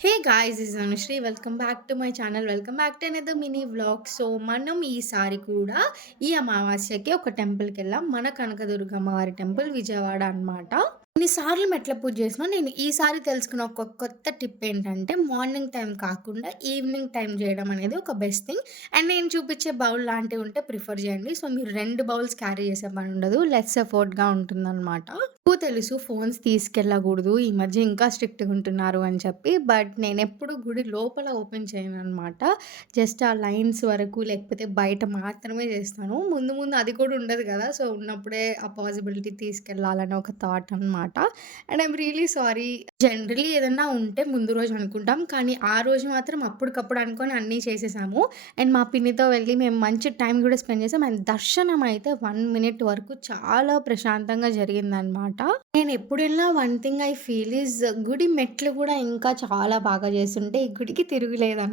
Hey guys, this is Anusri. Welcome back to my channel. Welcome back to another mini vlog. So, మనం ఈసారి కూడా ఈ అమావాస్యకి ఒక టెంపుల్‌కెళ్ళాం. మన కనకదుర్గమ్మ వారి టెంపుల్ విజయవాడ అనమాట. ఇన్నిసార్లు మెట్ల పూజ చేసినా నేను ఈసారి తెలుసుకున్న ఒక కొత్త టిప్ ఏంటంటే, మార్నింగ్ టైం కాకుండా ఈవినింగ్ టైం చేయడం అనేది ఒక బెస్ట్ థింగ్. అండ్ నేను చూపించే బౌల్ లాంటివి ఉంటే ప్రిఫర్ చేయండి. సో, మీరు 2 బౌల్స్ క్యారీ చేసే పని ఉండదు. లెస్ ఎఫర్ట్‌గా ఉంటుందనమాట. నాకు తెలుసు ఫోన్స్ తీసుకెళ్ళకూడదు. ఈ మధ్య ఇంకా స్ట్రిక్ట్‌గా ఉంటున్నారు అని చెప్పి. బట్ నేనెప్పుడు గుడి లోపల ఓపెన్ చేయననమాట. జస్ట్ ఆ లైన్స్ వరకు లేకపోతే బయట మాత్రమే చేస్తాను. ముందు ముందు అది కూడా ఉండదు కదా! సో, ఉన్నప్పుడే ఆ పాసిబిలిటీ తీసుకెళ్ళాలని ఒక థాట్ అనమాట. And I'm really sorry. Generally ఏదన్నా ఉంటే ముందు రోజు అనుకుంటాం. కానీ ఆ రోజు మాత్రం అప్పటికప్పుడు అనుకోని అన్నీ చేసేసాము. అండ్ మా పిన్నితో వెళ్ళి మేము మంచి టైం కూడా స్పెండ్ చేసాం. అండ్ దర్శనం అయితే 1 మినిట్ వరకు చాలా ప్రశాంతంగా జరిగిందనమాట. నేనెప్పుడెళ్ళినా one thing I feel is గుడి మెట్లు గూడా ఇంకా చాలా బాగా చేసుంటే ఈ గుడికి తిరుగులేదన్